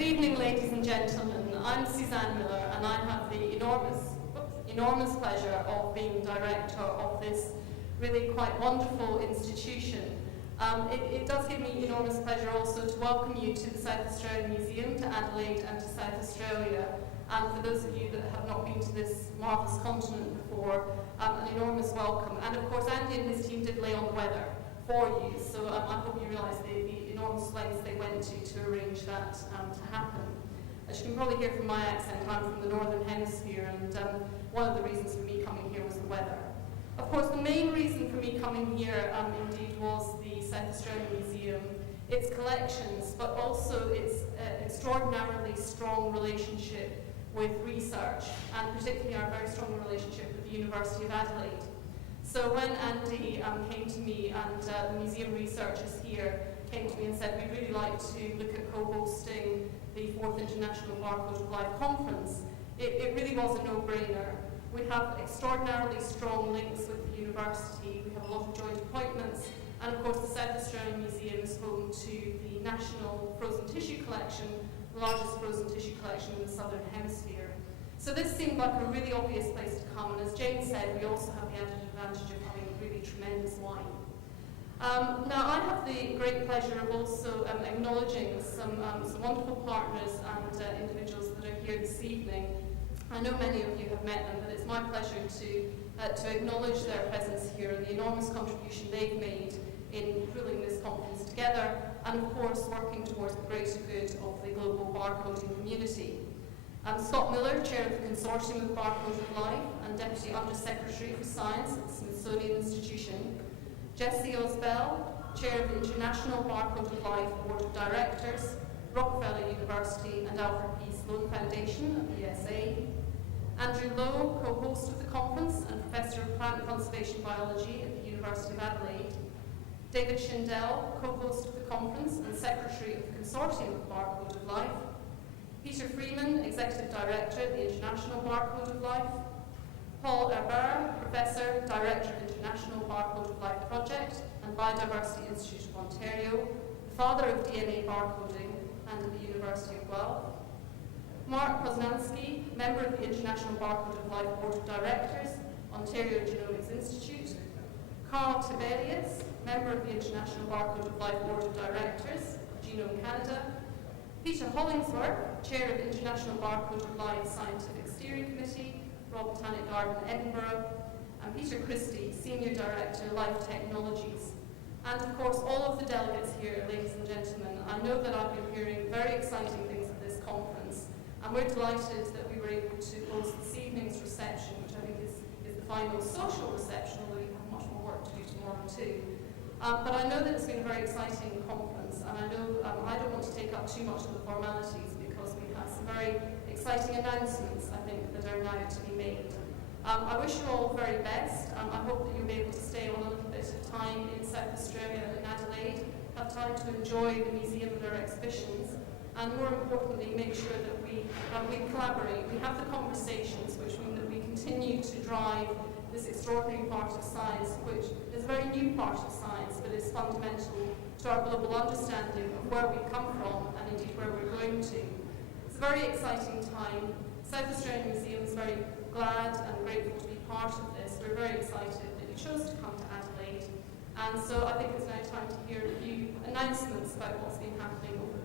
Good evening, ladies and gentlemen. I'm Suzanne Miller, and I have the enormous pleasure of being director of this really quite wonderful institution. It does give me enormous pleasure also to welcome you to the South Australian Museum, to Adelaide and to South Australia. And for those of you that have not been to this marvellous continent before, an enormous welcome. And of course, Andy and his team did lay on the weather for you, so I hope you realise the enormous lengths they went to arrange that to happen. As you can probably hear from my accent, I'm from the Northern Hemisphere, and one of the reasons for me coming here was the weather. Of course, the main reason for me coming here indeed was the South Australian Museum, its collections, but also its extraordinarily strong relationship with research, and particularly our very strong relationship with the University of Adelaide. So when Andy came to me, and the museum researchers here came to me and said, we'd really like to look at co-hosting the 4th International Barcode of Life Conference, it really was a no-brainer. We have extraordinarily strong links with the university, we have a lot of joint appointments, and of course the South Australian Museum is home to the National Frozen Tissue Collection, the largest frozen tissue collection in the Southern Hemisphere. So this seemed like a really obvious place to come, and as Jane said, we also have the added advantage of having really tremendous wine. Now I have the great pleasure of also acknowledging some wonderful partners and individuals that are here this evening. I know many of you have met them, but it's my pleasure to acknowledge their presence here and the enormous contribution they've made in pulling this conference together, and of course working towards the greater good of the global barcoding community. Scott Miller, Chair of the Consortium of Barcode of Life and Deputy Under-Secretary for Science at the Smithsonian Institution. Jessie Osbell, Chair of the International Barcode of Life Board of Directors, Rockefeller University and Alfred P. Sloan Foundation of the USA. Andrew Lowe, co-host of the conference and Professor of Plant Conservation Biology at the University of Adelaide. David Schindel, co-host of the conference and Secretary of the Consortium of Barcode of Life. Peter Freeman, Executive Director at the International Barcode of Life. Paul Herbert, Professor, Director of International Barcode of Life Project and Biodiversity Institute of Ontario, the father of DNA barcoding, and at the University of Guelph. Mark Poznansky, member of the International Barcode of Life Board of Directors, Ontario Genomics Institute. Carl Tiberius, member of the International Barcode of Life Board of Directors, Genome Canada. Peter Hollingsworth, Chair of the International Barcode of Life Scientific Steering Committee, Royal Botanic Garden, Edinburgh, and Peter Christie, Senior Director, Life Technologies. And of course, all of the delegates here, ladies and gentlemen, I know that I've been hearing very exciting things at this conference, and we're delighted that we were able to host this evening's reception, which I think is the final social reception, although we have much more work to do tomorrow too. But I know that it's been a very exciting conference, and I know I don't want to take up too much of the formalities because we have some very exciting announcements, I think, that are now to be made. I wish you all the very best. I hope that you'll be able to stay on a little bit of time in South Australia and in Adelaide, have time to enjoy the museum and our exhibitions, and more importantly, make sure that we collaborate. We have the conversations which mean that we continue to drive this extraordinary part of science, which is a very new part of science, but is fundamental to our global understanding of where we've come from and indeed where we're going to. It's a very exciting time. South Australian Museum is very glad and grateful to be part of this. We're very excited that you chose to come to Adelaide. And so I think it's now time to hear a few announcements about what's been happening over